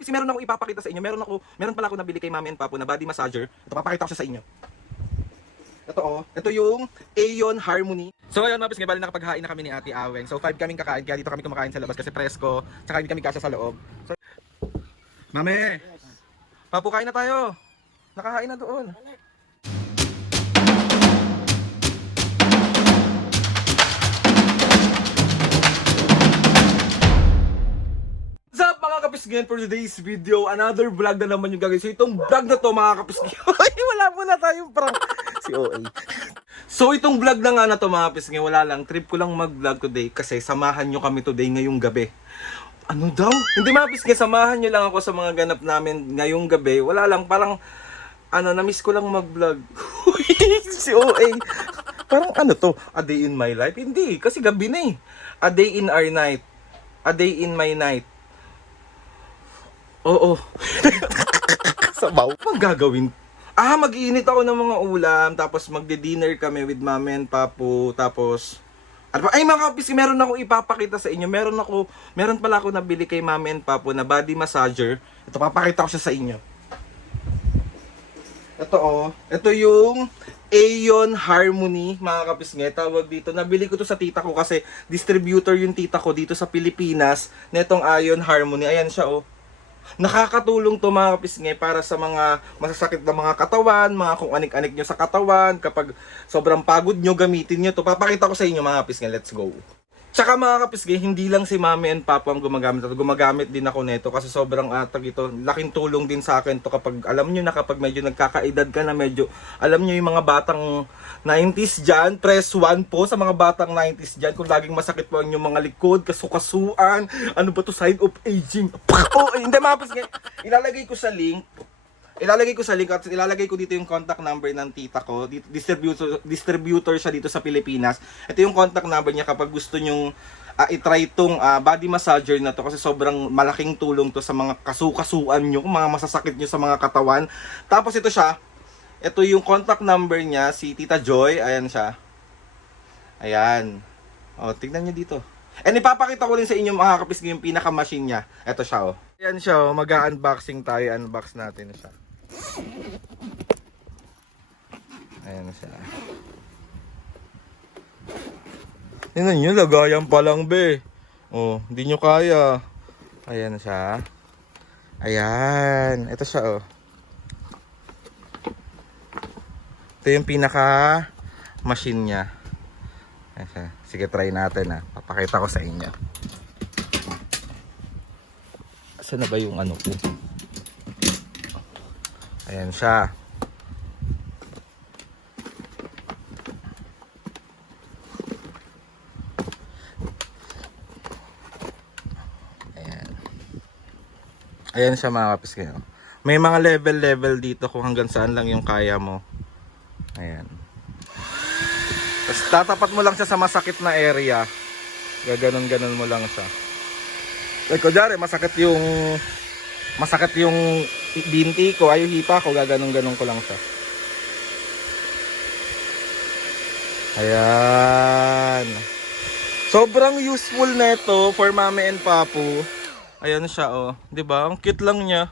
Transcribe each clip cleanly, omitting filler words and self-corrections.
Kasi meron ako ipapakita sa inyo. Meron pala ako nabili kay Mami and Papo na body massager. Ito, papakita ko siya sa inyo. Ito ito yung Aeon Harmony. So ayun mga pisngi, bali nakapaghain na kami ni Ate Aweng. So 5 kaming kakain, kaya dito kami kumakain sa labas kasi presko. Tsaka hindi kami kasya sa loob. So, Mami! Papo, kain na tayo. Nakahain na doon. What's up mga kapisngin, for today's video, another vlog na naman yung gagawin. So itong vlog na to mga kapisngin, wala muna tayong prank. Si OA. So itong vlog na nga na to mga kapisngin, wala lang. Trip ko lang mag-vlog today kasi samahan nyo kami today ngayong gabi. Ano daw? Hindi mga kapisngin, samahan nyo lang ako sa mga ganap namin ngayong gabi. Wala lang, parang na-miss ko lang mag-vlog. Si OA. Parang ano to? A day in my life? Hindi, kasi gabi na eh. A day in our night. A day in my night. Oo. Sabaw. Pag gagawin? Mag-iinit ako ng mga ulam, tapos magde-dinner kami with Mami and Papo, tapos ano pa? Ay mga kapis, meron ako ipapakita sa inyo. Meron pala ako nabili kay Mami and Papo na body massager. Ito, papakita ko siya sa inyo. Ito yung Aeon Harmony, mga kapisngi, tawag dito. Nabili ko to sa tita ko kasi distributor yung tita ko dito sa Pilipinas netong Aeon Harmony. Ayan siya Nakakatulong to mga kapisngi para sa mga masasakit na mga katawan, mga kung anik-anik nyo sa katawan, kapag sobrang pagod nyo, gamitin nyo to. Papakita ko sa inyo mga kapisngi, let's go. Tsaka mga kapisngi, hindi lang si Mami and Papo ang gumagamit ito. Gumagamit din ako nito kasi sobrang ito. Laking tulong din sa akin to kapag alam nyo na kapag medyo nagkakaedad ka na, medyo alam nyo yung mga batang 90s dyan, press 1 po sa mga batang 90s dyan. Kung laging masakit po ang inyong mga likod, kasukasuan, ano ba to, sign of aging. Hindi mga kapisngi, ilalagay ko sa link at ilalagay ko dito yung contact number ng tita ko. Distributor siya dito sa Pilipinas. Ito yung contact number niya kapag gusto nyong i-try itong body massager na to kasi sobrang malaking tulong to sa mga kasukasuan nyo, mga masasakit nyo sa mga katawan. Tapos ito yung contact number niya, si Tita Joy. Ayan siya. Ayan. Tignan nyo dito. And ipapakita ko rin sa inyo mga kapisngi yung pinaka-machine niya. Ito siya Ayan siya mag-unboxing tayo. Unbox natin siya. Ayan siya. Tingnan nyo, lagayan pa lang be. Hindi nyo kaya. Ayan siya. Ayan. Ito siya Ito yung pinaka machine niya. Ayan siya. Sige, try natin Papakita ko sa inyo. Saan na ba yung ko? Ayan siya. Ayan siya mga kapisngi. May mga level dito kung hanggang saan lang yung kaya mo. Ayan. Tapos tatapat mo lang siya sa masakit na area. Gaganon mo lang siya. Like kunyari masakit yung binti ko, ay hipa ko, gaganon ko lang siya. Ayan. Sobrang useful na ito for Mami and Papo. Ayan siya 'di ba? Ang cute lang niya.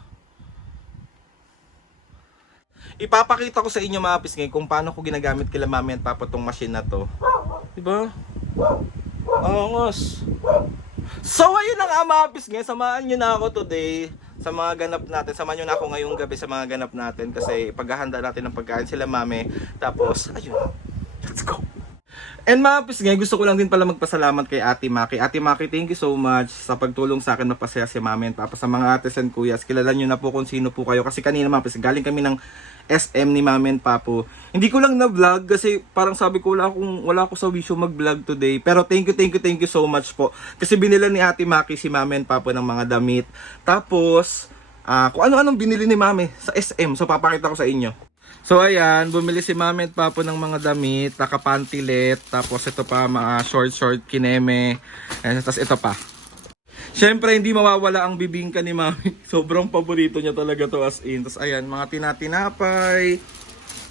Ipapakita ko sa inyo mga kapisngi kung paano ko ginagamit kila Mami and Papo tong machine na to. 'Di ba? Angos. So ayun na nga mga kapisngi, samahan nyo na ako today sa mga ganap natin. Samahan nyo na ako ngayong gabi sa mga ganap natin kasi paghahanda natin ng pagkain sila Mami. Tapos ayun, let's go. And mga kapisngi, gusto ko lang din pala magpasalamat kay Ate Maki. Ate Maki, thank you so much sa pagtulong sa akin mapasaya si Mami and Papa. Sa mga ates and kuyas, kilala nyo na po kung sino po kayo. Kasi kanina mga kapisngi, galing kami ng SM ni Mami and Papo. Hindi ko lang na-vlog kasi parang sabi ko wala ako sa wisyo mag-vlog today. Pero thank you so much po. Kasi binila ni Ate Maki si Mami and Papo ng mga damit. Tapos, kung ano-anong binili ni Mami sa SM. So papakita ko sa inyo. So ayan, bumili si Mami and Papo ng mga damit, nakapantilet, tapos ito pa mga short kineme, tapos ito pa. Siyempre hindi mawawala ang bibingka ni Mami. Sobrang paborito niya talaga to as in. Tapos ayan, mga tinatinapay.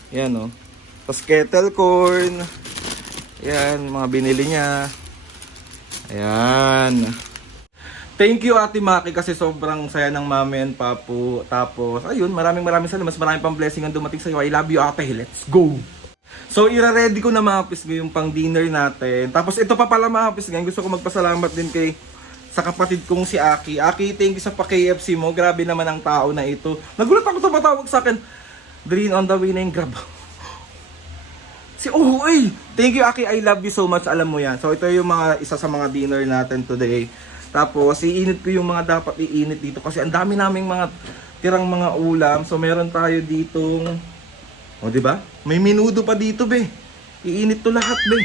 Ayan Tapos kettle corn. Ayan, mga binili niya. Ayan. Thank you Ate Maki kasi sobrang saya ng mami and papu. Tapos, ayun, maraming salamat. Mas maraming pang blessing ang dumating sa'yo. I love you ate. Let's go! So, ire-ready ko na mga pisgo yung pang dinner natin. Tapos, ito pa pala mga pisgo. Gusto ko magpasalamat din sa kapatid kong si Aki. Aki, thank you sa pa-KFC mo. Grabe naman ang tao na ito. Nagulat ako tumatawag sa akin. Green on the way na yung grab. Si Ohoy! Thank you Aki, I love you so much. Alam mo yan. So, ito yung isa sa mga dinner natin today. Tapos, iinit ko yung mga dapat iinit dito kasi ang dami naming mga tirang mga ulam. So, meron tayo ditong, o di ba? May menudo pa dito, be. Iinit to lahat, be.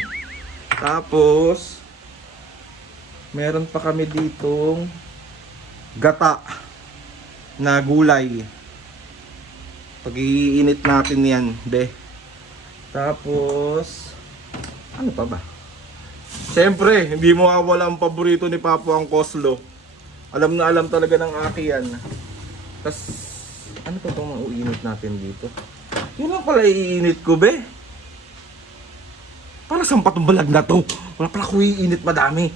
Tapos, meron pa kami ditong gata na gulay. Pag iinit natin yan, be. Tapos, ano pa ba? Siyempre, hindi mo mawawala ang paborito ni Papo ang coleslaw. Alam na alam talaga ng Aki yan. Tapos, ano pa itong mauinit natin dito? Yun lang pala iinit ko, be. Para saan pa itong balag na to? Wala pala ko iinit madami.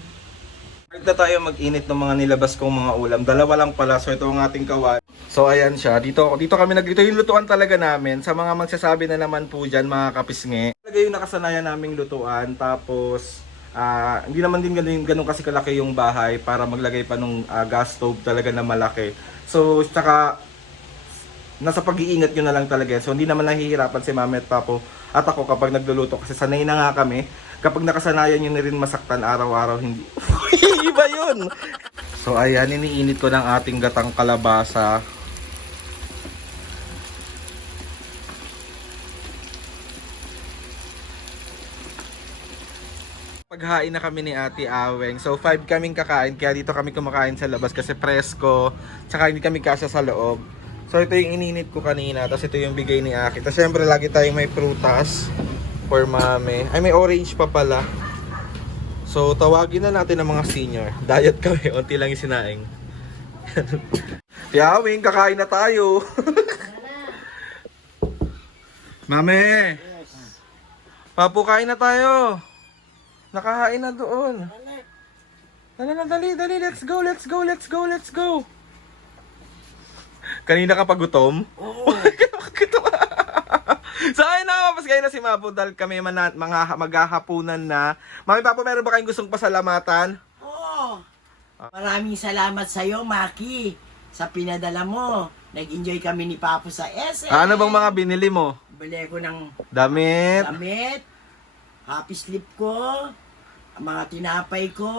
Start na tayo mag-init ng mga nilabas kong mga ulam. Dalawa lang pala, so ito ang ating kawan. So ayan siya, dito kami ito yung lutuan talaga namin. Sa mga magsasabi na naman po dyan, mga kapisnge. Talaga yung nakasanayan naming lutuan, tapos hindi naman din ganun kasi kalaki yung bahay para maglagay pa nung gas stove talaga na malaki. So tsaka nasa pag-iingat nyo na lang talaga. So hindi naman nahihirapan si Mami at Papo at ako kapag nagluluto kasi sanay na nga kami. Kapag nakasanayan nyo na rin masaktan araw-araw, hindi. Iba yun! So ayan, iniinit ko ng ating gatang kalabasa. Paghain na kami ni Ate Aweng. So 5 kaming kakain, kaya dito kami kumakain sa labas kasi presko. Tsaka hindi kami kasya sa loob. So ito yung ininit ko kanina, tapos ito yung bigay ni Aki. Tapos syempre lagi tayong may prutas for Mami. Ay, may orange pa pala. So tawagin na natin ang mga senior. Diet kami, unti lang yung sinaing. Aweng, kakain na tayo. Mami! Papu, kain na tayo. Nakahain na doon. Dali. Let's go. Kanina ka pa gutom? Oo. So ayun na, mas kayo na si Mapo dahil kami mga maghahapunan na. Mami, Papo, meron ba kayong gustong pasalamatan? Oo. Maraming salamat sa iyo, Maki. Sa pinadala mo. Nag-enjoy kami ni Papo sa SM. Ano bang mga binili mo? Bili ko ng Damit. happy sleep ko, mga tinapay ko,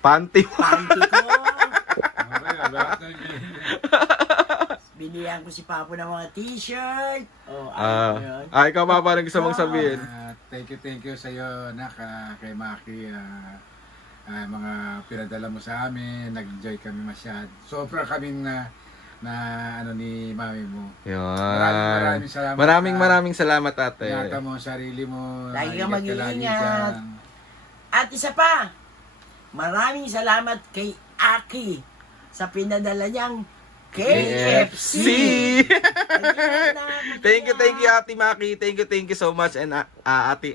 Panty. panty ko. Binihan ko si Papo ng mga t-shirt. Yun. Ikaw pa, parang gusto mong sabihin? Thank you sa iyo, kay Maki. Mga pinadala mo sa amin, nag-enjoy kami masyad. Sobra kaming na ano ni mami mo. Yun. Maraming salamat. Maraming salamat, ate. Ingatan mo ang sarili mo. Lagi Ingat kang ka lagi mag-iingat. dyan. At isa pa, maraming salamat kay Aki sa pinadala niyang KFC. Thank you Ate Maki. Thank you so much and Ate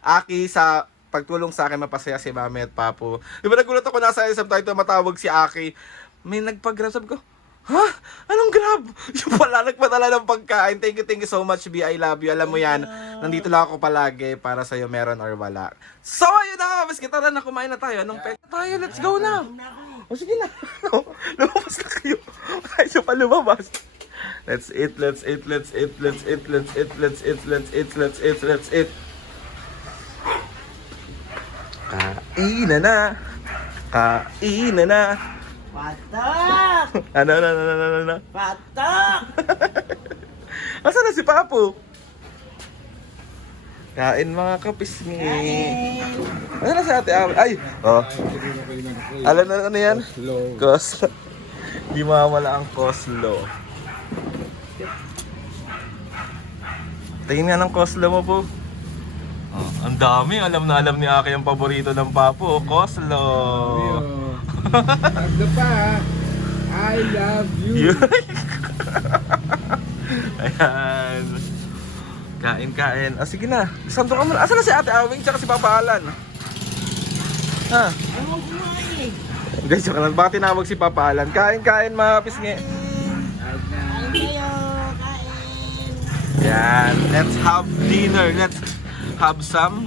Aki sa pagtulong sa akin mapasaya si Mami at Papo. Di ba nagulat ako nasa isang tayo matawag si Aki. May nagpag-grab, sabi ko, ha? Anong grab? Yung pala, nagpadala ng pagkain. Thank you so much, B. I love you. Alam mo yan, nandito lang ako palagi para sa'yo meron or wala. So, ayun na, mas kita na, kumain na tayo. Anong pwede tayo? Let's go na. O, sige na. Lumabas na kayo. Kayo pa lumabas. Let's eat. Kain na. Patak! Ano? Patak! Asan na si Papo? Kain mga kapisngi. Asan na si Ate Awi? Ay! Oh. Alam na ano yan? Coleslaw. Di mawala ang coleslaw. Tingin nga ng coleslaw mo po. Oh, ang dami. Alam na alam ni Aki ang paborito ng Papo. Coleslaw. Ano pa? I love you. Ayan. Kain. Sige na. Santo ka muna. Asan na si Ate Awing tsaka si Papa Alan? Ha? Ewan ko nga eh. Guys, joke lang. Baka tinawag si Papa Alan. Kain mga kapisngi. Kahit na. Kain kayo, kain. Yan. Let's have dinner. Let's have some.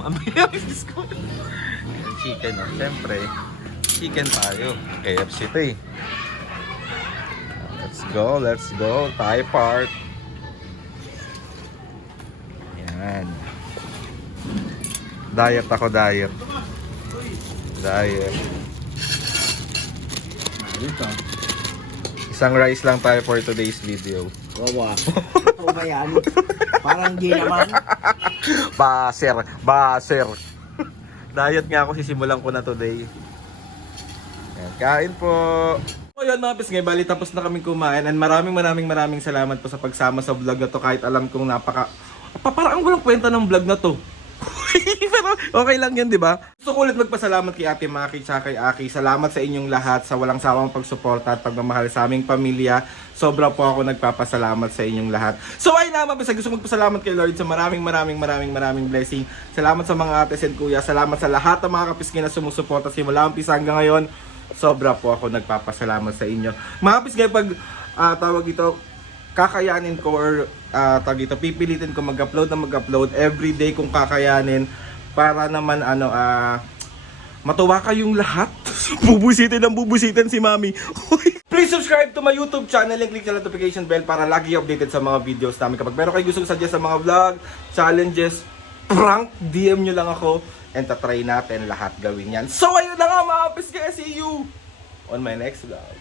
Chicken, oh. Siyempre. Chicken tayo. KFC to eh. Let's go. Thai part. Yan. Diet ako, diet. Dito. Isang rice lang tayo for today's video. Wawa. Ano ba yan? Parang di naman. Baser. Diet nga ako, sisimulan ko na today. Yan, kain po. So yun mga pisngay, bali tapos na kaming kumain and maraming salamat po sa pagsama sa vlog na to kahit alam kong parang walang kwenta ng vlog na to. Pero okay lang yan, di ba? Gusto ko ulit magpasalamat kay Ate Maki at kay Aki. Salamat sa inyong lahat sa walang sawang pagsuporta at pagmamahal sa aming pamilya. Sobra po ako nagpapasalamat sa inyong lahat. So ay naman, basta gusto magpasalamat kay Lord sa maraming blessing. Salamat sa mga ates and kuya. Salamat sa lahat ng mga kapisngay na sumusuporta simula umpisa hanggang ngayon. Sobra po ako nagpapasalamat sa inyo. Mga kapisngay, pag tawag ito, kakayanin ko or pipilitin ko mag-upload everyday kung kakayanin para naman matuwa kayong lahat. bubusitin si Mami. Please subscribe to my YouTube channel and click the notification bell para lagi updated sa mga videos namin. Kapag meron kayo gusto suggest sa mga vlog, challenges, prank, DM nyo lang ako and tatry natin lahat gawin yan. So ayun na nga mga kapisngay, see you on my next vlog.